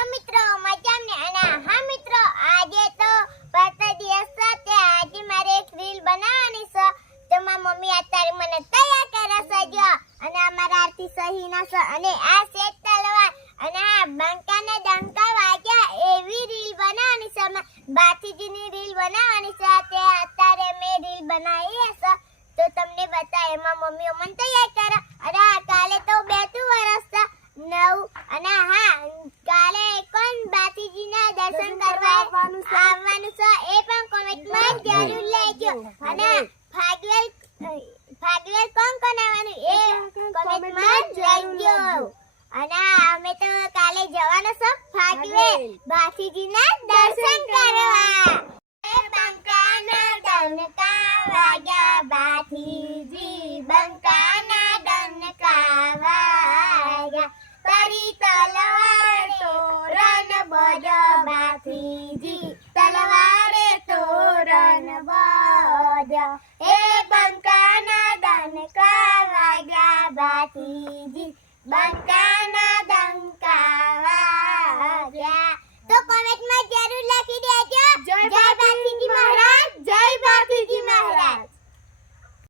Hello મિત્રો, મજામાં ને? અને હા મિત્રો, આજે તો birthday દિવસ છે, તે આજે મારે એક રીલ બનાવવાની છે. તો મારી મમ્મી અત્યારે મને તૈયાર કરે છે જો. અને અમારા આરતી સહીના છે અને આ સેટ તલવાર અને આ બંકાને ડંકા વાગ્યા એવી રીલ બનાવવાની છે. બાથીજીની રીલ બનાવવાની છે. તે અત્યારે મેં રીલ બનાવી છે તો તમને બતાય. એમાં મમ્મીઓ મને તૈયાર કરે. અને કાલે તો 2 વર્ષ છે 9. અને હા, કાલે કોણ બાથીજીના દર્શન કરવા આવવાનું છે એ પણ કોમેન્ટમાં જરૂર લેજો. અને ફાગવેલ કોણ આવવાનું એ કોમેન્ટમાં લખજો. અને અમે તો કાલે જવાના છે ફાગવેલ બાથીજીના દર્શન કરવા. એ બંકાના ડંકા વાગ્યા બાથીજી, બંકાના ડંકા વાગ્યા, તારી તલવારે તોરણ બોજો બાથીજી, તલવારે તોરણ બોજો. એ બંકાના ડંકા વાગ્યા બાથીજી, બંકા